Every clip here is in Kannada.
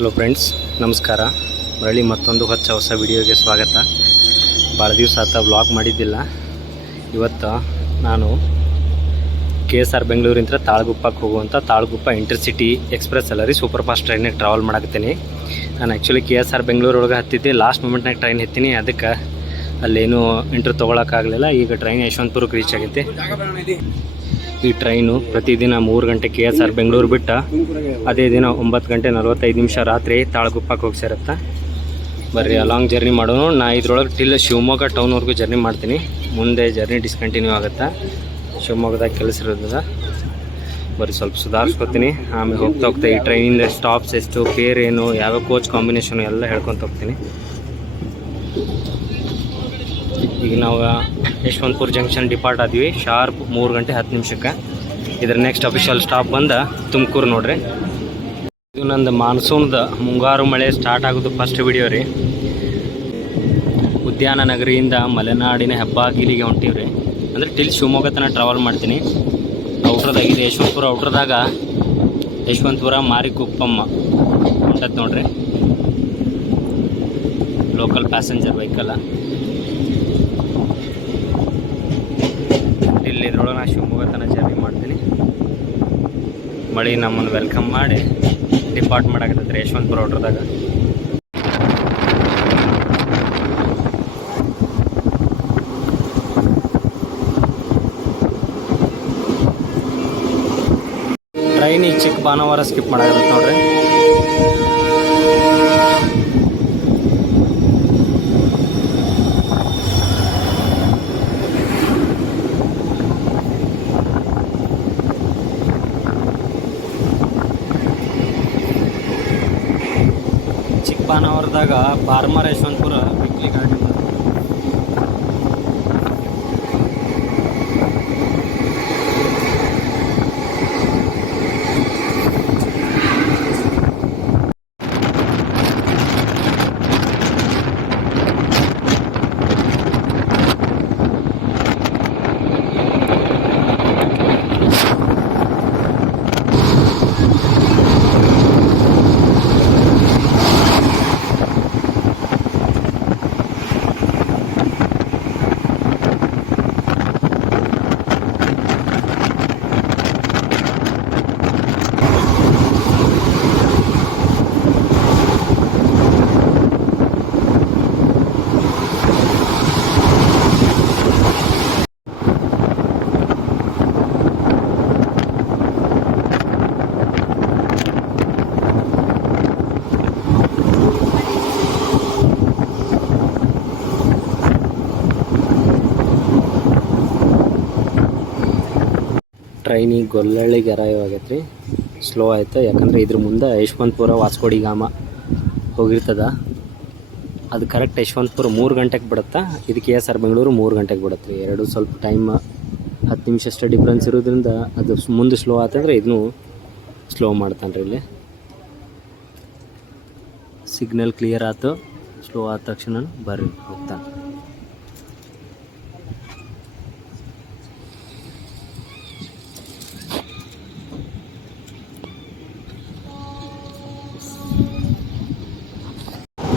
ಹಲೋ ಫ್ರೆಂಡ್ಸ್, ನಮಸ್ಕಾರ. ಮರಳಿ ಮತ್ತೊಂದು ಹೊಸ ವಿಡಿಯೋಗೆ ಸ್ವಾಗತ. ಭಾಳ ದಿವಸ ಆತ ವ್ಲಾಗ್ ಮಾಡಿದ್ದಿಲ್ಲ. ಇವತ್ತು ನಾನು KSR ಬೆಂಗಳೂರಿಂದ ತಾಳಗುಪ್ಪಕ್ಕೆ ಹೋಗುವಂಥ ತಾಳಗುಪ್ಪ ಇಂಟರ್ಸಿಟಿ ಎಕ್ಸ್ಪ್ರೆಸ್ ಅಲ್ಲ ರೀ, ಸೂಪರ್ ಫಾಸ್ಟ್ ಟ್ರೈನಿಗೆ ಟ್ರಾವೆಲ್ ಮಾಡಾಕತ್ತೀನಿ. ನಾನು ಆ್ಯಕ್ಚುಲಿ KSR ಬೆಂಗಳೂರೊಳಗೆ ಹತ್ತಿದ್ದೆ. ಲಾಸ್ಟ್ ಮೂಮೆಂಟ್ನಾಗ ಟ್ರೈನ್ ಹತ್ತೀನಿ, ಅದಕ್ಕೆ ಅಲ್ಲೇನು ಇಂಟ್ರ್ ತೊಗೊಳಕ್ಕಾಗಲಿಲ್ಲ. ಈಗ ಟ್ರೈನ್ ಯಶವಂತಪುರಕ್ಕೆ ರೀಚ್ ಆಗೈತಿ. ಈ ಟ್ರೈನು ಪ್ರತಿದಿನ 3 ಗಂಟೆ KSR ಬೆಂಗಳೂರು ಬಿಟ್ಟು ಅದೇ ದಿನ 9 ಗಂಟೆ 45 ನಿಮಿಷ ರಾತ್ರಿ ತಾಳಗುಪ್ಪಕ್ಕೆ ಹೋಗಿ ಸೇರುತ್ತೆ. ಬರ್ರಿ ಲಾಂಗ್ ಜರ್ನಿ ಮಾಡೋನು. ನಾ ಇದ್ರೊಳಗೆ ಟಿಲ್ ಶಿವಮೊಗ್ಗ ಟೌನ್ವರೆಗೂ ಜರ್ನಿ ಮಾಡ್ತೀನಿ. ಮುಂದೆ ಜರ್ನಿ ಡಿಸ್ಕಂಟಿನ್ಯೂ ಆಗುತ್ತೆ. ಶಿವಮೊಗ್ಗದಾಗ ಕೆಲಸ ಇರೋದ ಬರ್ರಿ ಸ್ವಲ್ಪ ಸುಧಾರಿಸ್ಕೊತೀನಿ. ಆಮೇಲೆ ಹೋಗ್ತಾ ಈ ಟ್ರೈನಿಂದ ಸ್ಟಾಪ್ಸ್ ಎಷ್ಟು, ಫೇರ್ ಏನು, ಯಾವ ಕೋಚ್ ಕಾಂಬಿನೇಷನು ಎಲ್ಲ ಹೇಳ್ಕೊತ ಹೋಗ್ತೀನಿ. ಈಗ ನಾವು ಯಶವಂತಪುರ ಜಂಕ್ಷನ್ ಡಿಪಾರ್ಟ್ ಆದ್ವಿ ಶಾರ್ಪ್ 3 ಗಂಟೆ 10 ನಿಮಿಷಕ್ಕೆ. ಇದ್ರ ನೆಕ್ಸ್ಟ್ ಅಫಿಷಿಯಲ್ ಸ್ಟಾಪ್ ಬಂದು ತುಮಕೂರು ನೋಡ್ರಿ. ಇದು ನಂದು ಮಾನ್ಸೂನ್ದ ಮುಂಗಾರು ಮಳೆ ಸ್ಟಾರ್ಟ್ ಆಗೋದು ಫಸ್ಟ್ ವಿಡಿಯೋ ರೀ. ಉದ್ಯಾನ ನಗರಿಯಿಂದ ಮಲೆನಾಡಿನ ಹೆಬ್ಬಾಗಿಲಿಗೆ ಹೊಂಟೀವ್ರಿ. ಅಂದರೆ ಟಿಲ್ ಶಿವಮೊಗ್ಗ ತನಕ ಟ್ರಾವೆಲ್ ಮಾಡ್ತೀನಿ. ಔಟ್ರದಾಗಿದೆ ಯಶವಂತಪುರ. ಔಟ್ರದಾಗ ಯಶವಂತಪುರ ಮಾರಿಕುಪ್ಪಮ್ಮ ಹೊಂಟತ್ ನೋಡ್ರಿ. Local passenger vehicle. ಇದ್ರೊಳಗೆ ನಾನು ಶಿವಮೊಗ್ಗ ತನಕ ಜರ್ನಿ ಮಾಡ್ತೀನಿ. ಮಳೆ ನಮ್ಮನ್ನು ವೆಲ್ಕಮ್ ಮಾಡಿ ಡಿಪಾರ್ಟ್ ಮಾಡಾಕತ್ತೈತ್ರಿ ಯಶವಂತಪುರ ಔಟ್ರದಾಗ. ಟ್ರೈನ್ ಈಗ ಚಿಕ್ಕ ಭಾನುವಾರ ಸ್ಕಿಪ್ ಮಾಡಾಕತ್ತೈತೆ ನೋಡ್ರಿ. ಭಾನುವಾರದಾಗ ಬಾರ್ಮರ್ ಯಶವಂತಪುರ ವೀಕ್ಲಿ ಗಾಡಿ. ಟ್ರೈನಿಗೆ ಗೊಲ್ಲಳ್ಳಿಗೆ ಅರೈವ್ ಆಗೈತೆ ರೀ. ಸ್ಲೋ ಆಯಿತು, ಯಾಕಂದರೆ ಇದ್ರ ಮುಂದೆ ಯಶವಂತಪುರ ವಾಸ್ಕೋಡಿಗಾಮ ಹೋಗಿರ್ತದ. ಅದು ಕರೆಕ್ಟ್ ಯಶವಂತಪುರ 3 ಗಂಟೆಗೆ ಬಿಡುತ್ತಾ. ಇದು KSR ಬೆಂಗಳೂರು 3 ಗಂಟೆಗೆ ಬಿಡುತ್ತೆ ರೀ. ಎರಡು ಸ್ವಲ್ಪ ಟೈಮ್ 10 ನಿಮಿಷ ಅಷ್ಟೇ ಡಿಫ್ರೆನ್ಸ್ ಇರೋದ್ರಿಂದ ಅದು ಮುಂದೆ ಸ್ಲೋ ಆತಂದ್ರೆ ಇದನ್ನು ಸ್ಲೋ ಮಾಡ್ತಾನೆ ರೀ. ಇಲ್ಲಿ ಸಿಗ್ನಲ್ ಕ್ಲಿಯರ್ ಆಯ್ತು. ಸ್ಲೋ ಆದ ತಕ್ಷಣ ಬರ್ರಿ ಹೋಗ್ತಾನೆ.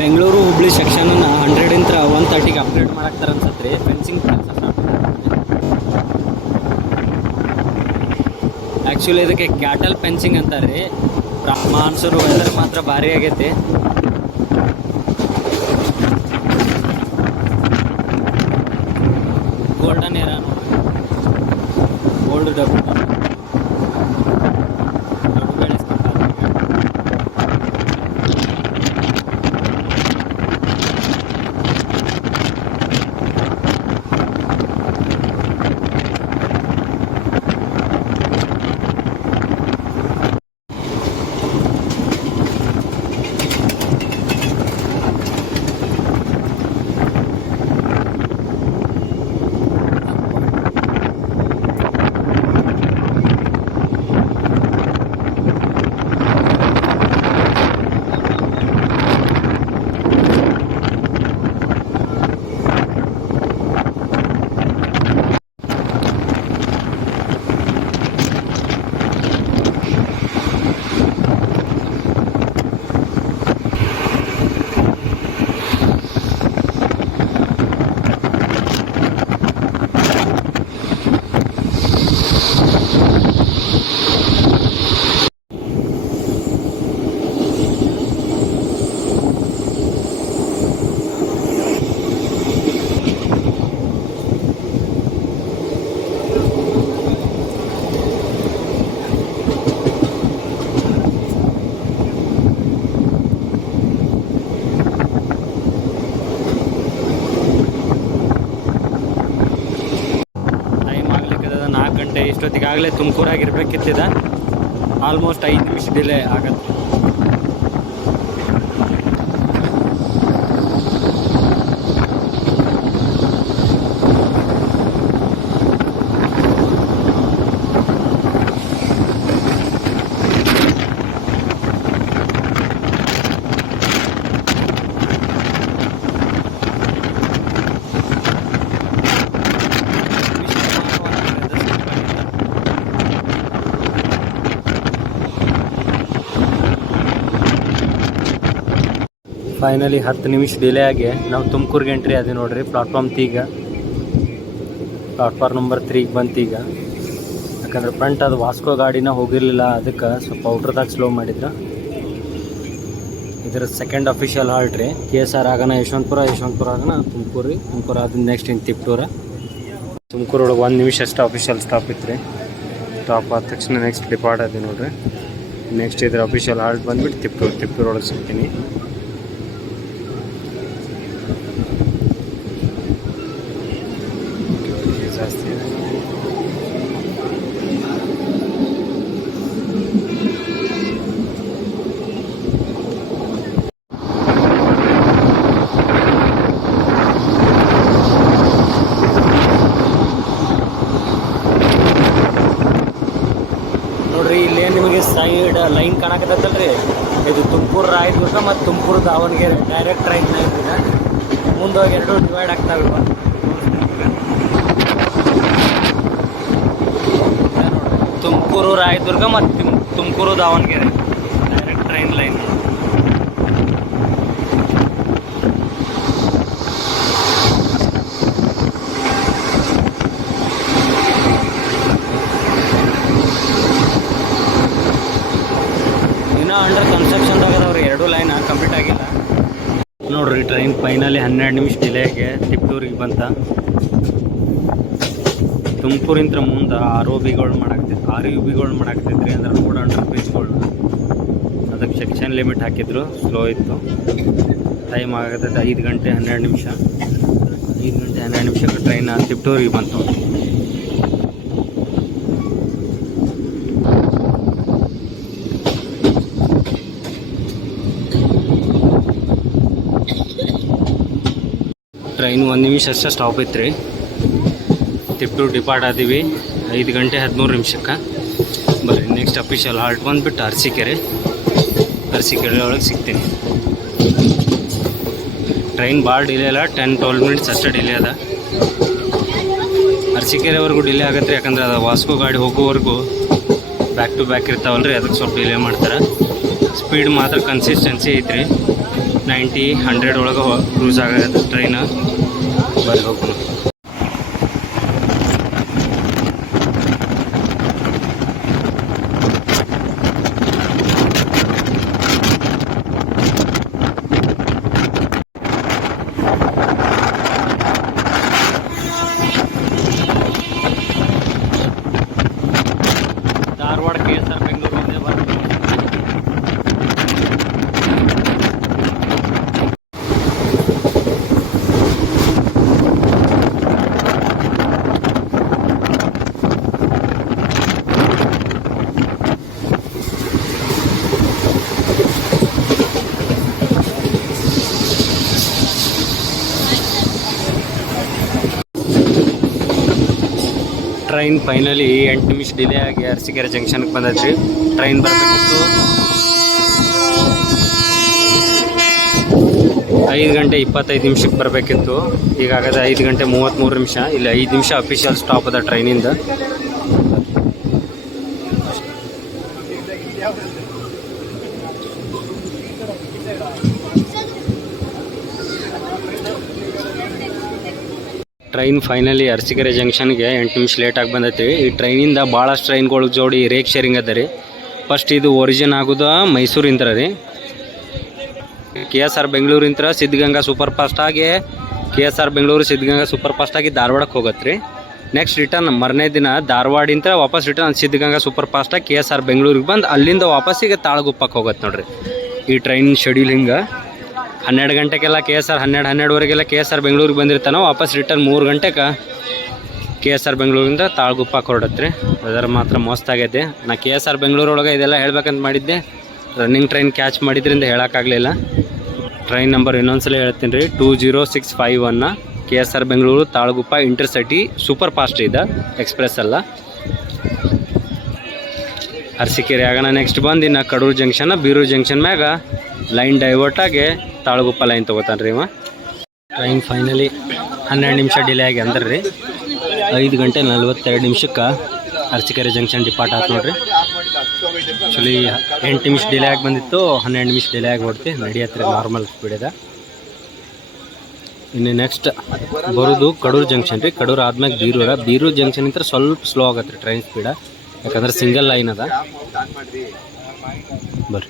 ಬೆಂಗಳೂರು ಹುಬ್ಳಿ ಸೆಕ್ಷನನ್ನು 100ರಿಂದ 130ಗೆ ಅಪ್ಗ್ರೇಡ್ ಮಾಡಾಕ್ತಾರೆ ಅನ್ಸತ್ತೆ ರೀ. ಫೆನ್ಸಿಂಗ್ ಕೆಲಸ ಸ್ಟಾರ್ಟ್ ಆ್ಯಕ್ಚುಲಿ ಇದಕ್ಕೆ ಕ್ಯಾಟಲ್ ಫೆನ್ಸಿಂಗ್ ಅಂತಾರೆ ರೀ. ಮಾನ್ಸೂನ್ ವೆದರ್ ಮಾತ್ರ ಭಾರಿ ಆಗೈತಿ. ಗೋಲ್ಡನ್ ಏರಾ ನೋಡ್ರಿ, ಗೋಲ್ಡ್ ಡಬ್ ಇಷ್ಟೊತ್ತಿಗಾಗಲೇ ತುಮಕೂರಾಗಿರ್ಬೇಕಿತ್ತಿದ ಆಲ್ಮೋಸ್ಟ್ 5 ನಿಮಿಷ ಡಿಲೇ ಆಗತ್ತೆ. ಫೈನಲಿ 10 ನಿಮಿಷ ಡಿಲೇ ಆಗಿ ನಾವು ತುಮಕೂರಿಗೆ ಎಂಟ್ರಿ ಆದ್ವಿ ನೋಡ್ರಿ. ಪ್ಲಾಟ್ಫಾರ್ಮ್ ನಂಬರ್ 3ಗೆ ಬಂತೀಗ. ಯಾಕಂದ್ರೆ ಫ್ರಂಟ್ ಅದು ವಾಸ್ಕೋ ಗಾಡಿನ ಹೋಗಿರಲಿಲ್ಲ, ಅದಕ್ಕೆ ಸ್ವಲ್ಪ ಔಟ್ರದಾಗ ಸ್ಲೋ ಮಾಡಿದ್ರು. ಇದರ ಸೆಕೆಂಡ್ ಅಫಿಷಿಯಲ್ ಹಾಲ್ಟ್ ರೀ. KSR ಆಗೋಣ ಯಶವಂತಪುರ ಆಗೋಣ ತುಮಕೂರು ಆದ ನೆಕ್ಸ್ಟ್ ಇನ್ನು ತಿಪ್ಟೂರ. ತುಮಕೂರೊಳಗೆ 1 ನಿಮಿಷ ಅಷ್ಟು ಅಫಿಷಿಯಲ್ ಸ್ಟಾಪ್ ಇತ್ತು ರೀ. ಸ್ಟಾಪ್ ಆದ ತಕ್ಷಣ ನೆಕ್ಸ್ಟ್ ಡಿಪಾರ್ಟ್ ಆದ್ವಿ ನೋಡ್ರಿ. ನೆಕ್ಸ್ಟ್ ಇದ್ರ ಅಫಿಷಿಯಲ್ ಹಾಲ್ಟ್ ಬಂದುಬಿಟ್ಟು ತಿಪ್ಟೂರೊಳಗೆ ಸಿಗ್ತೀನಿ. ಜಾಸ್ತಿ ನೋಡ್ರಿ, ಇಲ್ಲೇ ನಿಮಗೆ ಸೈಡ್ ಲೈನ್ ಕಾಣಕತ್ತಲ್ರಿ, ಇದು ತುಮಕೂರು ರಾಯದುರ್ಗ ಮತ್ತು ತುಮಕೂರು ದಾವಣಗೆರೆ ಡೈರೆಕ್ಟ್ ಟ್ರೈನ್ ಇದೆ. ಮುಂದೋಗಿ 2 ಡಿವೈಡ್ ಆಗ್ತಾವೆ. ತುಮಕೂರು ರಾಯದುರ್ಗ ಮತ್ತು Tumakuru Davanagere direct train line. ಇನ್ನೂ ಅಂಡರ್ ಕನ್ಸ್ಟ್ರಕ್ಷನ್ದಾಗ ಅದಾವ್ರಿ, 2 ಲೈನ್ ಕಂಪ್ಲೀಟ್ ಆಗಿಲ್ಲ ನೋಡ್ರಿ. ಟ್ರೈನ್ ಫೈನಲಿ 12 ನಿಮಿಷ ಡಿಲೇಗೆ ತಿಪ್ಟೂರಿಗೆ ಬಂತ. ತುಮಕೂರಿಂತ ಮುಂದೆ ROBಗಳು ಮಾಡಾಕ್ತಿದ್ರಿ, ಅಂದ್ರೆ ರೋಡ್ ಅಂಡರ್ ಬ್ರಿಡ್ಜ್ಗಳು. ಅದಕ್ಕೆ ಸೆಕ್ಷನ್ ಲಿಮಿಟ್ ಹಾಕಿದ್ರು, ಸ್ಲೋ ಇತ್ತು. ಟೈಮ್ ಆಗತ್ತೆ 5 ಗಂಟೆ 12 ನಿಮಿಷ. 5 ಗಂಟೆ 12 ನಿಮಿಷಕ್ಕೆ ಟ್ರೈನ್ ತಿಪ್ಟೂರಿಗೆ ಬಂತು. ಟ್ರೈನ್ 1 ನಿಮಿಷ ಅಷ್ಟೇ ಸ್ಟಾಪ್ ಇತ್ತು ರೀ. ತಿಪ್ಟೂರು ಡಿಪಾರ್ಟ್ ಆದೀವಿ 5 ಗಂಟೆ 13 ನಿಮಿಷಕ್ಕೆ. ಬರ್ರಿ ನೆಕ್ಸ್ಟ್ ಅಫಿಷಿಯಲ್ ಹಾಲ್ಟ್ ಬಂದುಬಿಟ್ಟು ಅರಸೀಕೆರೆ ಒಳಗೆ ಸಿಗ್ತೀನಿ. ಟ್ರೈನ್ ಭಾಳ ಡಿಲೇ ಇಲ್ಲ, 10-12 ಮಿನಿಟ್ಸ್ ಅಷ್ಟೇ ಡಿಲೇ ಅದ. ಅರಸೀಕೆರೆವರೆಗೂ ಡಿಲೇ ಆಗತ್ತೆ, ಯಾಕಂದ್ರೆ ಅದು ವಾಸ್ಕೋ ಗಾಡಿ ಹೋಗೋವರೆಗೂ ಬ್ಯಾಕ್ ಟು ಬ್ಯಾಕ್ ಇರ್ತಾವಲ್ರಿ, ಅದಕ್ಕೆ ಸ್ವಲ್ಪ ಡಿಲೇ ಮಾಡ್ತಾರೆ. ಸ್ಪೀಡ್ ಮಾತ್ರ ಕನ್ಸಿಸ್ಟೆನ್ಸಿ ಐತ್ರಿ, 90-100 ಒಳಗೆ ಕ್ರೂಸ್ ಆಗತ್ತೆ ಟ್ರೈನ್. ಬರ್ರಿ ಹೋಗೋಣ. ಧಾರವಾಡ KSR ಬೆಂಗಳೂರು ಒಂದೇ ಬರ್ತದೆ. ಟ್ರೈನ್ ಫೈನಲಿ 8 ನಿಮಿಷ ಡಿಲೇ ಆಗಿ ಅರಸೀಕೆರೆ ಜಂಕ್ಷನ್ಗೆ ಬಂದೈತ್ರಿ. ಟ್ರೈನ್ ಬರಬೇಕಿತ್ತು 5 ಗಂಟೆ 25 ನಿಮಿಷಕ್ಕೆ ಬರಬೇಕಿತ್ತು. ಈಗಾಗದೆ 5 ಗಂಟೆ 33 ನಿಮಿಷ. ಇಲ್ಲಿ 5 ನಿಮಿಷ ಅಫಿಷಿಯಲ್ ಸ್ಟಾಪ್ ಅದ ಟ್ರೈನಿಂದ. ಟ್ರೈನ್ ಫೈನಲಿ ಅರಸೀಕೆರೆ ಜಂಕ್ಷನ್ಗೆ 8 ನಿಮಿಷ ಲೇಟಾಗಿ ಬಂದೈತಿ. ಈ ಟ್ರೈನಿಂದ ಭಾಳಷ್ಟು ಟ್ರೈನ್ಗಳು ಜೋಡಿ ರೇಕ್ ಶೇರಿಂಗ್ ಅದ ರೀ. ಫಸ್ಟ್ ಇದು ಒರಿಜಿನ್ ಆಗೋದು ಮೈಸೂರಿಂತ್ರ ರೀ. KSR ಬೆಂಗಳೂರಿಂತ್ರ ಸಿದ್ಧಗಂಗಾ ಸೂಪರ್ ಫಾಸ್ಟ್ ಆಗಿ KSR Bengaluru Siddaganga super fast ಆಗಿ ಧಾರವಾಡಕ್ಕೆ ಹೋಗತ್ತೆ ರೀ. ನೆಕ್ಸ್ಟ್ ರಿಟರ್ನ್ ಮರನೇ ದಿನ ಧಾರವಾಡಿಂದ ವಾಪಸ್ ರಿಟರ್ನ್ ಸಿದ್ಧಗಂಗಾ ಸೂಪರ್ ಫಾಸ್ಟಾಗಿ KSR ಬೆಂಗಳೂರಿಗೆ ಬಂದು ಅಲ್ಲಿಂದ ವಾಪಸ್ಸಿಗೆ ತಾಳಗುಪ್ಪಕ್ಕೆ ಹೋಗತ್ತೆ ನೋಡ್ರಿ. ಈ ಟ್ರೈನ್ ಶೆಡ್ಯೂಲ್ ಹಿಂಗೆ 12 ಗಂಟೆಗೆಲ್ಲ KSR 12-12ವರೆಗೆಲ್ಲ KSR ಬೆಂಗಳೂರಿಗೆ ಬಂದಿರ್ತಾನೋ, ವಾಪಸ್ ರಿಟರ್ನ್ 3 ಗಂಟೆಗೆ KSR ಬೆಂಗಳೂರಿಂದ ತಾಳಗುಪ್ಪ ಹೊರಡತ್ರಿ. ವೆದರ್ ಮಾತ್ರ ಮಸ್ತ್ ಆಗೈತೆ. ನಾ KSR ಬೆಂಗಳೂರೊಳಗೆ ಇದೆಲ್ಲ ಹೇಳ್ಬೇಕಂತ ಮಾಡಿದ್ದೆ, ರನ್ನಿಂಗ್ ಟ್ರೈನ್ ಕ್ಯಾಚ್ ಮಾಡಿದ್ರಿಂದ ಹೇಳೋಕ್ಕಾಗಲಿಲ್ಲ. ಟ್ರೈನ್ ನಂಬರ್ ಇನ್ನೊಂದ್ಸಲ ಹೇಳ್ತೀನಿ ರೀ, 20651 KSR Bengaluru Talaguppa intercity super fast ಇದೆ, ಎಕ್ಸ್ಪ್ರೆಸ್ ಅಲ್ಲ. ಅರಸೀಕೆರೆ ಆಗೋಣ. ನೆಕ್ಸ್ಟ್ ಬಂದು ಇನ್ನು ಕಡೂರು ಜಂಕ್ಷನ್, ಬೀರೂರು ಜಂಕ್ಷನ್ ಮ್ಯಾಗ ಲೈನ್ ಡೈವರ್ಟ್ ಆಗಿ ತಾಳಗುಪ್ಪ ಲೈನ್ ತೊಗೋತಾನೆ ರೀ ಇವ. ಟ್ರೈನ್ ಫೈನಲಿ 12 ನಿಮಿಷ ಡಿಲೇ ಆಗಿ ಅಂದ್ರೆ ರೀ 5 ಗಂಟೆ 42 ನಿಮಿಷಕ್ಕೆ ಅರಸೀಕೆರೆ ಜಂಕ್ಷನ್ ಡಿಪಾರ್ಟ್ ಆಯ್ತು ನೋಡ್ರಿ. ಆ್ಯಕ್ಚುಲಿ 8 ನಿಮಿಷ ಡಿಲೇ ಆಗಿ ಬಂದಿತ್ತು, 12 ನಿಮಿಷ ಡಿಲೇ ಆಗಿ ಹೊಡ್ತಿ ನಡೆಯತ್ರಿ, ನಾರ್ಮಲ್ ಸ್ಪೀಡ್ ಇದೆ. ಇನ್ನು ನೆಕ್ಸ್ಟ್ ಬರೋದು ಕಡೂರು ಜಂಕ್ಷನ್ ರೀ. ಕಡೂರು ಆದ್ಮೇಲೆ ಬೀರೂರು ಜಂಕ್ಷನ್ ಇಂತ ಸ್ವಲ್ಪ ಸ್ಲೋ ಆಗತ್ತೆ ರೀ ಟ್ರೈನ್ ಸ್ಪೀಡ, ಯಾಕಂದ್ರೆ ಸಿಂಗಲ್ ಲೈನ್ ಅದ. ಬರ್ರಿ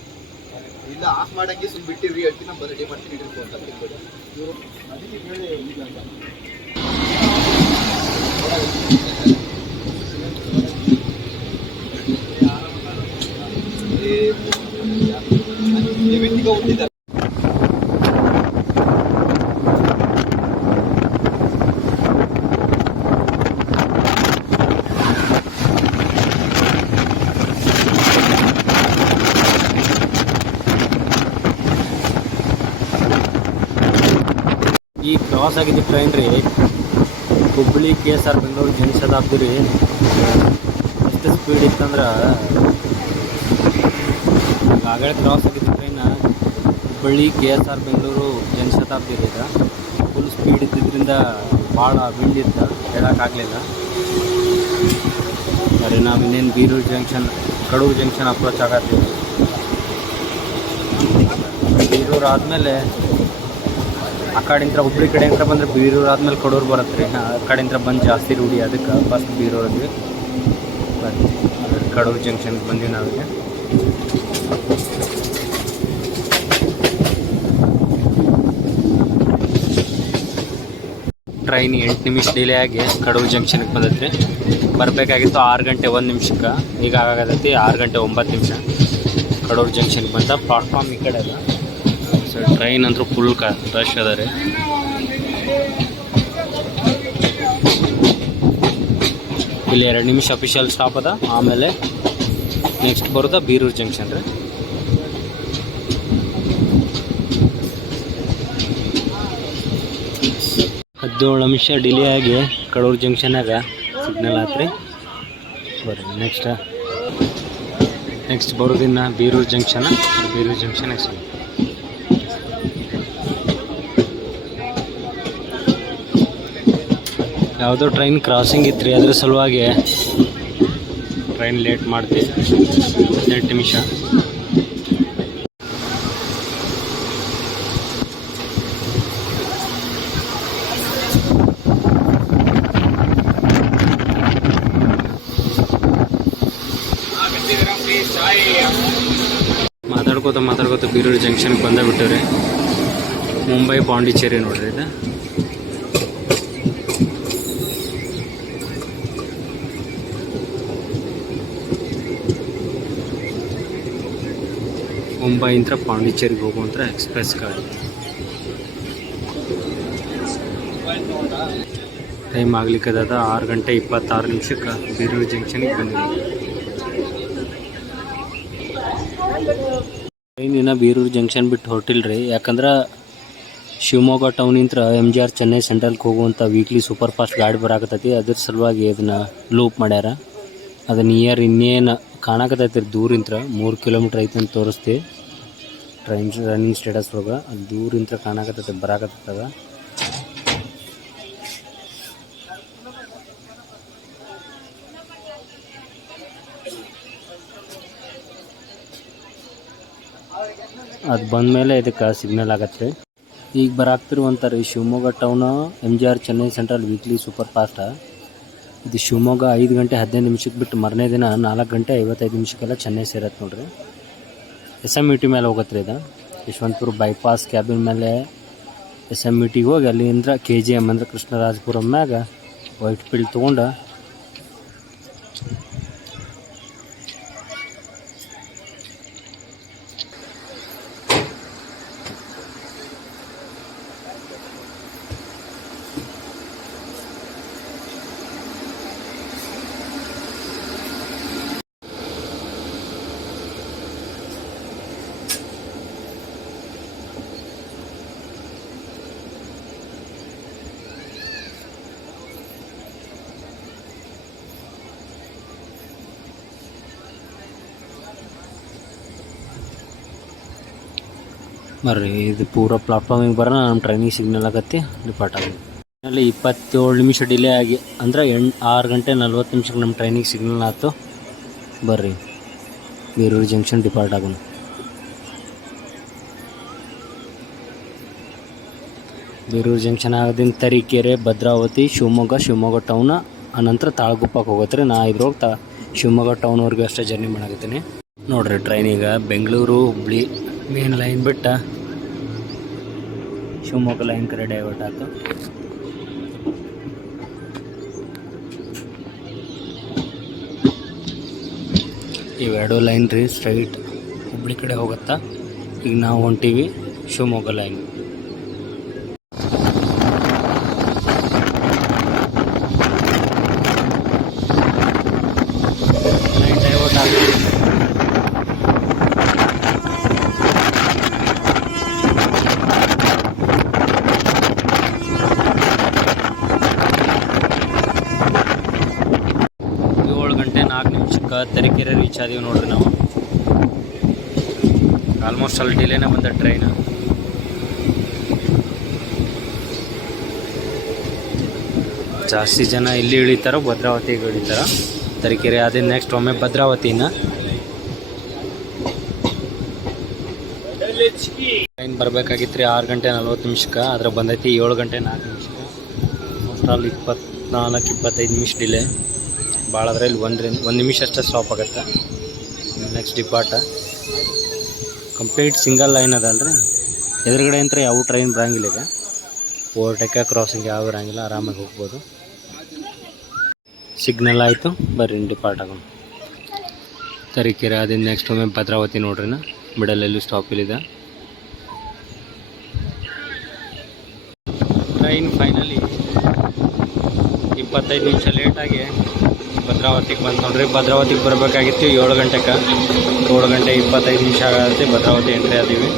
ಈ ಕ್ರಾಸ್ ಆಗಿದ್ದು ಟ್ರೈನ್ ರೀ ಹುಬ್ಬಳ್ಳಿ KSR ಬೆಂಗಳೂರು ಜನಶತಾಬ್ದಿ ರೀ. ಎಷ್ಟು ಸ್ಪೀಡ್ ಇತ್ತಂದ್ರೆ ಆಗಲೇ ಕ್ರಾಸ್ ಆಗಿದ್ದು ಟ್ರೈನ್ ಹುಬ್ಬಳ್ಳಿ KSR ಬೆಂಗಳೂರು ಜನಶತಾಬ್ದಿ ರೀ. ಇದು ಫುಲ್ ಸ್ಪೀಡ್ ಇದ್ದಿದ್ದರಿಂದ ಭಾಳ ವಿಂಡ್ ಇತ್ತು, ಹೇಳೋಕ್ಕಾಗಲಿಲ್ಲ. ಸರಿ, ನಾವು ಇನ್ನೇನು Birur junction Kadur junction approach ಆಗತ್ತೀವಿ. ಬೀರೂರು ಆದಮೇಲೆ ಆ ಕಡೆಯಿಂದ ಹುಬ್ಬಳ್ಳಿ ಕಡೆಯಿಂದ ಬಂದರೆ ಬೀರೂರು ಆದ್ಮೇಲೆ ಕಡೂರು ಬರುತ್ತೆ ರೀ. ಆ ಕಡೆಯಿಂದ ಬಂದು ಜಾಸ್ತಿ ರೂಢಿ, ಅದಕ್ಕೆ ಫಸ್ಟ್ ಬೀರೂರಿಗೆ ಕಡೂರು ಜಂಕ್ಷನ್ಗೆ ಬಂದೀವಿ ನಾವೀಗ. ಟ್ರೈನ್ 8 ನಿಮಿಷ ಡಿಲೇ ಆಗಿ ಕಡೂರು ಜಂಕ್ಷನ್ಗೆ ಬಂದೈತೆ ರೀ. ಬರಬೇಕಾಗಿತ್ತು 6 ಗಂಟೆ 1 ನಿಮಿಷಕ್ಕೆ, ಈಗ ಆಗತೈತಿ 6 ಗಂಟೆ 9 ನಿಮಿಷ. ಕಡೂರು ಜಂಕ್ಷನ್ಗೆ ಬಂದ ಪ್ಲಾಟ್ಫಾರ್ಮ್ ಈ ಕಡೆ ಅಲ್ಲ. ಸೊ ಟ್ರೈನ್ ಅಂತೂ ಫುಲ್ ರಶ್ ಅದ ರೀ. ಇಲ್ಲಿ 2 ನಿಮಿಷ ಅಫಿಷಿಯಲ್ ಸ್ಟಾಪ್ ಅದ, ಆಮೇಲೆ ನೆಕ್ಸ್ಟ್ ಬರೋದ ಬೀರೂರು ಜಂಕ್ಷನ್ ರೀ. ಹದಿನೇಳು ನಿಮಿಷ ಡಿಲೇ ಆಗಿ ಕಡೂರು ಜಂಕ್ಷನಾಗ ಸಿಗ್ನಲ್ ಆತ್ರಿ. ಬರ್ರಿ ನೆಕ್ಸ್ಟ್ ಬರೋದಿನ್ನ ಬೀರೂರು ಜಂಕ್ಷನ್ ಸಿಗ ಯಾವುದೋ ಟ್ರೈನ್ ಕ್ರಾಸಿಂಗ್ ಇತ್ತು ರೀ, ಅದ್ರ ಸಲುವಾಗಿ ಟ್ರೈನ್ ಲೇಟ್ ಮಾಡ್ತೀವಿ 18 ನಿಮಿಷ. ಮಾತಾಡ್ಕೋತ ಬೀರೂರು ಜಂಕ್ಷನ್ಗೆ ಬಂದೇ ಬಿಟ್ಟಿವ್ರಿ. ಮುಂಬೈ ಪಾಂಡಿಚೇರಿ ನೋಡ್ರಿ ಇದು. ಮುಂಬೈಯಿಂದ ಪಾಂಡಿಚೇರಿಗೆ ಹೋಗುವಂಥ ಎಕ್ಸ್ಪ್ರೆಸ್ ಗಾಡಿ. ಟೈಮ್ ಆಗ್ಲಿಕ್ಕದ 6 ಗಂಟೆ 26 ನಿಮಿಷಕ್ಕೆ ಬೀರೂರು ಜಂಕ್ಷನ್ಗೆ ಬಂದಿದ್ದೀವಿ. ಟ್ರೈನಿನ ಬೀರೂರು ಜಂಕ್ಷನ್ ಬಿಟ್ಟು ಹೊರಟಿಲ್ರಿ, ಯಾಕಂದ್ರೆ ಶಿವಮೊಗ್ಗ ಟೌನಿಂದ MGR ಚೆನ್ನೈ ಸೆಂಟ್ರಲ್ಗೆ ಹೋಗುವಂಥ ವೀಕ್ಲಿ ಸೂಪರ್ ಫಾಸ್ಟ್ ಗಾಡಿ ಬರಾಕತ್ತೈತಿ. ಅದ್ರ ಸಲುವಾಗಿ ಅದನ್ನು ಲೂಪ್ ಮಾಡ್ಯಾರ. ಅದು ನಿಯರ್ ಇನ್ನೇನು ಕಾಣಕತ್ತೈತಿ ದೂರಿಂತ್ರ 3 ಕಿಲೋಮೀಟ್ರ್ ಐತೆ ಅಂತ ತೋರಿಸ್ತೀವಿ ಟ್ರೈನ್ ರನ್ನಿಂಗ್ ಸ್ಟೇಟಸ್ ಒಳಗೆ. ಅಲ್ಲಿ ದೂರಿಂತ್ರ ಕಾಣಕತ್ತೈತಿ, ಬರಾಕತ್ತದ. ಅದು ಬಂದಮೇಲೆ ಇದಕ್ಕೆ ಸಿಗ್ನಲ್ ಆಗತ್ತೆ. ಈಗ ಬರಾಕ್ತಿರುವಂಥ ರೀ Shivamogga town MGR Chennai central weekly super fast. ಇದು ಶಿವಮೊಗ್ಗ 5 ಗಂಟೆ 15 ನಿಮಿಷಕ್ಕೆ ಬಿಟ್ಟು ಮರನೇ ದಿನ 4 ಗಂಟೆ 55 ನಿಮಿಷಕ್ಕೆಲ್ಲ ಚೆನ್ನೈ ಸೇರತ್ತೆ ನೋಡ್ರಿ. SMUT ಮೇಲೆ ಹೋಗತ್ತೆ ರೀ ಇದು. ಯಶವಂತಪುರ ಬೈಪಾಸ್ ಕ್ಯಾಬಿನ್ ಮೇಲೆ SMUTಗೆ ಹೋಗಿ ಅಲ್ಲಿಂದ KGM ಅಂದರೆ ಕೃಷ್ಣರಾಜಪುರಂ ಮ್ಯಾಗ ವೈಟ್ ಫೀಲ್ಡ್ ತೊಗೊಂಡು ಬರ್ರಿ ಇದು ಪೂರ ಪ್ಲಾಟ್ಫಾರ್ಮಿಗೆ ಬರೋಣ ನಮ್ಮ ಟ್ರೈನಿಗೆ ಸಿಗ್ನಲ್ ಆಗತ್ತೆ ಡಿಪಾರ್ಟ್ ಆಗಿ ಅಲ್ಲಿ 27 ನಿಮಿಷ ಡಿಲೇ ಆಗಿ ಅಂದ್ರೆ 6 ಗಂಟೆ 40 ನಿಮಿಷಕ್ಕೆ ನಮ್ಮ ಟ್ರೈನಿಗೆ ಸಿಗ್ನಲ್ ಆಯ್ತು. ಬರ್ರಿ ಬೀರೂರು ಜಂಕ್ಷನ್ ಡಿಪಾರ್ಟ್ ಆಗೋಣ. ಬೀರೂರು ಜಂಕ್ಷನ್ ಆಗೋದಿಂದ ತರೀಕೆರೆ, ಭದ್ರಾವತಿ, ಶಿವಮೊಗ್ಗ ಟೌನ, ಆನಂತರ ತಾಳಗುಪ್ಪಕ್ಕೆ ಹೋಗುತ್ತೆ. ನಾ ಇದ್ರೊಳಗೆ ಶಿವಮೊಗ್ಗ ಟೌನ್ವರೆಗೂ ಅಷ್ಟೇ ಜರ್ನಿ ಮಾಡಾಕತ್ತೀನಿ. ನೋಡ್ರಿ ಟ್ರೈನೀಗ ಬೆಂಗಳೂರು ಹುಬ್ಳಿ ಮೇನ್ ಲೈನ್ ಬಿಟ್ಟ ಶಿವಮೊಗ್ಗ ಲೈನ್ ಕಡೆ ಡೈವರ್ಟ್ ಆಯ್ತು. ಇವೆರಡು ಲೈನ್ ರೀ ಸ್ಟ್ರೈಟ್ ಹುಬ್ಳಿ ಕಡೆ ಹೋಗುತ್ತಾ. ಈಗ ನಾವು ಹೊಂಟೀವಿ ಶಿವಮೊಗ್ಗ ಲೈನ್. ಡೈವರ್ಟ್ ಆಗುತ್ತೆ. ತರೀಕೆರೆ ರೀಚ್ ಆದೀವಿ ನೋಡ್ರಿ ನಾವು. ಆಲ್ಮೋಸ್ಟ್ ಅಲ್ಲಿ ಡಿಲೇನೇ ಬಂದ ಟ್ರೈನ್. ಜಾಸ್ತಿ ಜನ ಇಲ್ಲಿ ಇಳಿತಾರೋ ಭದ್ರಾವತಿಗೆ ಇಳಿತಾರ. ತರೀಕೆರೆ ಆದ ನೆಕ್ಸ್ಟ್ ಒಮ್ಮೆ ಭದ್ರಾವತಿನ ಟ್ರೈನ್ ಬರಬೇಕಾಗಿತ್ತು ರೀ 6 ಗಂಟೆ 40 ನಿಮಿಷಕ್ಕೆ. ಅದ್ರ ಬಂದೈತಿ 7 ಗಂಟೆ 4 ನಿಮಿಷಕ್ಕೆ. ಮೋಸ್ಟ್ರಲ್ಲಿ 24-25 ನಿಮಿಷ ಡಿಲೇ. ಭಾಳ ಆದರೆ ಇಲ್ಲಿ 1 ನಿಮಿಷ ಅಷ್ಟೇ ಸ್ಟಾಪ್ ಆಗುತ್ತೆ. Next depart complete single line ಅದಲ್ರಿ. ಎದುರುಗಡೆ ಅಂತ ಯಾವ ಟ್ರೈನ್ ಬರಂಗಿಲ್ಲ. ಈಗ ಓವರ್ಟೇಕ ಕ್ರಾಸಿಂಗ್ ಯಾವ ಇರಂಗಿಲ್ಲ, ಆರಾಮಾಗಿ ಹೋಗ್ಬೋದು. ಸಿಗ್ನಲ್ ಆಯಿತು, ಬರ್ರಿ ಡಿಪಾರ್ಟ್ ಆಗೋಣ. ತರೀಕೆರೆ ಅದಿಂದ ನೆಕ್ಸ್ಟ್ ಒಮ್ಮೆ ಭದ್ರಾವತಿ ನೋಡ್ರಿ. ಮಿಡಲಲ್ಲಿ ಸ್ಟಾಪ್ ಇಲ್ಲಿದೆ. ಟ್ರೈನ್ ಫೈನಲಿ 25 ನಿಮಿಷ ಲೇಟಾಗಿ ಭದ್ರಾವತಿಗೆ ಬಂದು ನೋಡ್ರಿ. ಭದ್ರಾವತಿಗೆ ಬರಬೇಕಾಗಿತ್ತು 7 ಗಂಟೆಗೆ. 7 ಗಂಟೆ 25 ನಿಮಿಷ ಆಗುತ್ತೆ ಭದ್ರಾವತಿ ಎಂಟ್ರಿ ಆದೀವಿ.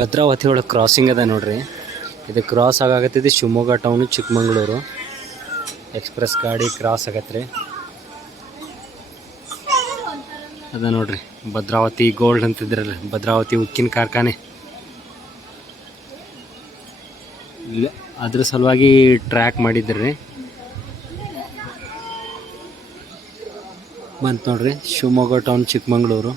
ಭದ್ರಾವತಿ ಒಳಗೆ ಕ್ರಾಸಿಂಗ್ ಅದ ನೋಡ್ರಿ. ಇದು ಕ್ರಾಸ್ ಆಗಾಕತ್ತಿದ್ದು ಶಿವಮೊಗ್ಗ ಟೌನು ಚಿಕ್ಕಮಂಗ್ಳೂರು ಎಕ್ಸ್ಪ್ರೆಸ್ ಗಾಡಿ ಕ್ರಾಸ್ ಆಗತ್ತೆ ರೀ. ಅದ ನೋಡ್ರಿ ಭದ್ರಾವತಿ ಗೋಲ್ಡ್ ಅಂತಿದ್ರಲ್ಲ, ಭದ್ರಾವತಿ ಉಕ್ಕಿನ ಕಾರ್ಖಾನೆ. ಇಲ್ಲ ಅದ್ರ ಸಲುವಾಗಿ ಟ್ರ್ಯಾಕ್ ಮಾಡಿದ್ರಿ. ಬಂತು ನೋಡ್ರಿ ಶಿವಮೊಗ್ಗ ಟೌನ್ ಚಿಕ್ಕಮಂಗ್ಳೂರು.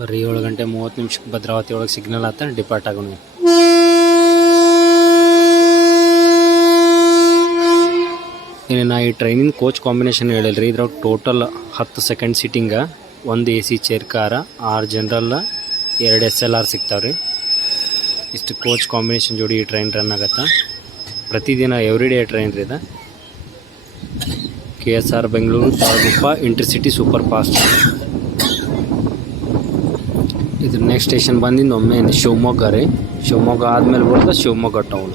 ಬರ್ರಿ 7 ಗಂಟೆ 30 ನಿಮಿಷಕ್ಕೆ ಭದ್ರಾವತಿ ಒಳಗೆ ಸಿಗ್ನಲ್ ಆತ ಡಿಪಾರ್ಟ್ ಆಗೋಣ. ಇನ್ನು ನಾ ಈ ಟ್ರೈನಿನ ಕೋಚ್ ಕಾಂಬಿನೇಷನ್ ಹೇಳಿಲ್ರಿ. ಇದ್ರಾಗ total 10 second seating, 1 AC chair car, 6 general, 2 SLR ಸಿಗ್ತಾವ್ರಿ. ಇಷ್ಟು ಕೋಚ್ ಕಾಂಬಿನೇಷನ್ ಜೋಡಿ ಈ ಟ್ರೈನ್ ರನ್ ಆಗತ್ತೆ. ಪ್ರತಿದಿನ ಎವ್ರಿಡೇ ಟ್ರೈನ್ ರೀ ಇದು. KSR Bengaluru Talaguppa intercity super fast. ಇದ್ರ ನೆಕ್ಸ್ಟ್ ಸ್ಟೇಷನ್ ಬಂದಿಂದ ಒಮ್ಮೆ ಶಿವಮೊಗ್ಗ ರೀ. ಶಿವಮೊಗ್ಗ ಆದಮೇಲೆ ಬರೋದು ಶಿವಮೊಗ್ಗ ಟೌನ್.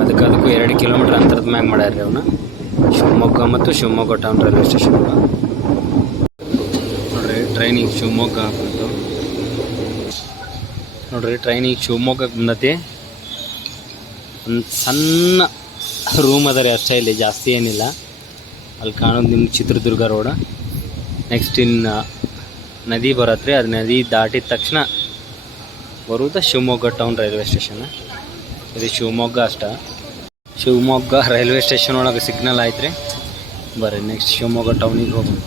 ಅದಕ್ಕೂ 2 ಕಿಲೋಮೀಟ್ರ್ ಅಂತರದ ಮ್ಯಾಗ ಮಾಡ್ಯಾರ ಅವನ್ನ. ಶಿವಮೊಗ್ಗ ಮತ್ತು ಶಿವಮೊಗ್ಗ ಟೌನ್ ರೈಲ್ವೆ ಸ್ಟೇಷನ್ ನೋಡ್ರಿ. ಟ್ರೈನಿಗೆ ಶಿವಮೊಗ್ಗ ಬಂತು ನೋಡ್ರಿ. ಟ್ರೈನಿಗೆ ಶಿವಮೊಗ್ಗಕ್ಕೆ ಬಂದತಿ. ಒಂದು ಸಣ್ಣ ರೂಮ್ ಅದ ರೀ ಅಷ್ಟೇ, ಇಲ್ಲಿ ಜಾಸ್ತಿ ಏನಿಲ್ಲ. ಅಲ್ಲಿ ಕಾಣೋದು ನಿಮ್ಗೆ ಚಿತ್ರದುರ್ಗ ರೋಡ. ನೆಕ್ಸ್ಟ್ ಇನ್ನು ನದಿ ಬರತ್ತೆ ರೀ. ಅದು ನದಿ ದಾಟಿದ ತಕ್ಷಣ ಬರುವುದು ಶಿವಮೊಗ್ಗ ಟೌನ್ ರೈಲ್ವೆ ಸ್ಟೇಷನ್. ಇದು ಶಿವಮೊಗ್ಗ ಅಷ್ಟ. ಶಿವಮೊಗ್ಗ ರೈಲ್ವೆ ಸ್ಟೇಷನ್ ಒಳಗೆ ಸಿಗ್ನಲ್ ಆಯ್ತು ರೀ. ಬರ್ರಿ ನೆಕ್ಸ್ಟ್ ಶಿವಮೊಗ್ಗ ಟೌನಿಗೆ ಹೋಗೋಣ.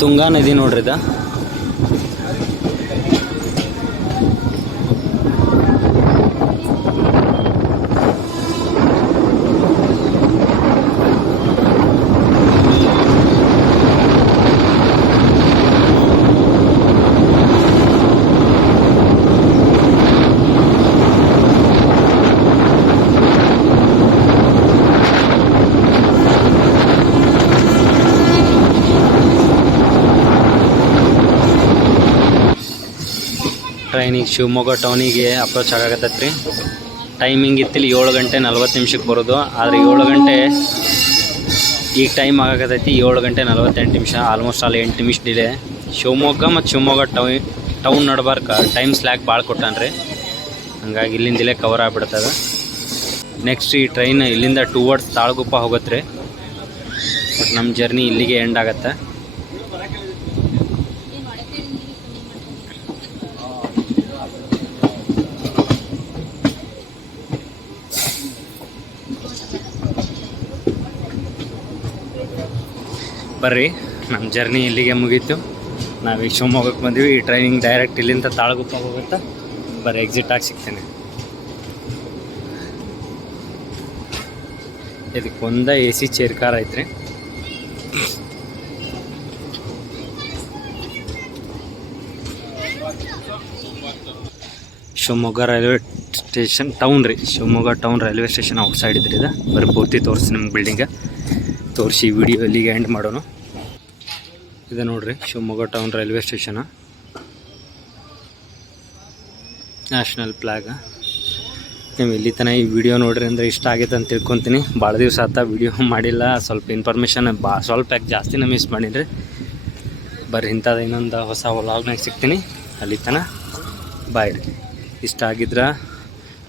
ತುಂಗಾ ನದಿ ನೋಡ್ರಿ ಇದು. ಟ್ರೈನಿಗೆ ಶಿವಮೊಗ್ಗ ಟೌನಿಗೆ ಅಪ್ರೋಚ್ ಆಗಕತ್ತೈತೆ ರೀ. ಟೈಮಿಂಗ್ ಇತ್ತಿಲ್ಲಿ 7 ಗಂಟೆ 40 ನಿಮಿಷಕ್ಕೆ ಬರೋದು. ಆದರೆ 7 ಗಂಟೆ ಈಗ ಟೈಮ್ ಆಗಕತ್ತೈತಿ 7 ಗಂಟೆ 48 ನಿಮಿಷ. ಆಲ್ಮೋಸ್ಟ್ ಆಲ್ 8 ನಿಮಿಷ ಡಿಲೇ. ಶಿವಮೊಗ್ಗ ಮತ್ತು ಶಿವಮೊಗ್ಗ ಟೌನ್ ನಡ್ಬಾರ್ಕ ಟೈಮ್ ಸ್ಲ್ಯಾಕ್ ಭಾಳ ಕೊಟ್ಟಾನ್ರಿ. ಹಂಗಾಗಿ ಇಲ್ಲಿಂದ ಇಲ್ಲೇ ಕವರ್ ಆಗಿಬಿಡ್ತದೆ. ನೆಕ್ಸ್ಟ್ ಈ ಟ್ರೈನ್ ಇಲ್ಲಿಂದ ಟುವರ್ಡ್ಸ್ ತಾಳಗುಪ್ಪ ಹೋಗುತ್ತೆ ರೀ. ಬಟ್ ನಮ್ಮ ಜರ್ನಿ ಇಲ್ಲಿಗೆ ಎಂಡ್ ಆಗತ್ತೆ. ಬರ್ರಿ ನಮ್ಮ ಜರ್ನಿ ಇಲ್ಲಿಗೆ ಮುಗೀತು. ನಾವೀಗ ಶಿವಮೊಗ್ಗಕ್ಕೆ ಬಂದ್ವಿ. ಈ ಟ್ರೈನಿಂಗ್ ಡೈರೆಕ್ಟ್ ಇಲ್ಲಿಂದ ತಾಳಗುಪ್ಪ ಹೋಗುತ್ತಾ. ಬರ್ರಿ ಎಕ್ಸಿಟ್ ಆಗಿ ಸಿಗ್ತೇನೆ. ಇದಕ್ಕೆ ಒಂದ AC ಚೇರ್ ಕಾರ್ ಐತ್ರಿ. ಶಿವಮೊಗ್ಗ ರೈಲ್ವೆ ಸ್ಟೇಷನ್ ಟೌನ್ ರೀ. Shivamogga town railway station out side ಇದ್ರಿ ಇದು. ಬರೀ ಪೂರ್ತಿ ತೋರಿಸಿ ನಿಮ್ಮ ಬಿಲ್ಡಿಂಗ ತೋರಿಸಿ ವಿಡಿಯೋ ಇಲ್ಲಿಗೆ ಎಂಡ್ ಮಾಡೋಣ. ಇದು ನೋಡ್ರಿ Shivamogga town railway station. National flag. ನೀವು ಇಲ್ಲಿ ತನಕ ಈ ವಿಡಿಯೋ ನೋಡ್ರಿ ಅಂದರೆ ಇಷ್ಟ ಆಗೈತೆ ಅಂತ ತಿಳ್ಕೊತೀನಿ. ಭಾಳ ದಿವಸ ಆತ ವಿಡಿಯೋ ಮಾಡಿಲ್ಲ. ಸ್ವಲ್ಪ ಇನ್ಫಾರ್ಮೇಷನ್ ಸ್ವಲ್ಪ ಯಾಕೆ ಜಾಸ್ತಿನೇ ಮಿಸ್ ಮಾಡಿದ್ರಿ. ಬರ್ರಿ ಇಂಥದ್ದು ಇನ್ನೊಂದು ಹೊಸ ವ್ಲಾಗ್ನಾಗ ಸಿಗ್ತೀನಿ. ಅಲ್ಲಿ ತನಕ ಬಾಯ್ ರೀ. ಇಷ್ಟ ಆಗಿದ್ರೆ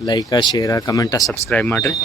ಲೈಕ ಶೇರ ಕಮೆಂಟ ಸಬ್ಸ್ಕ್ರೈಬ್ ಮಾಡಿರಿ.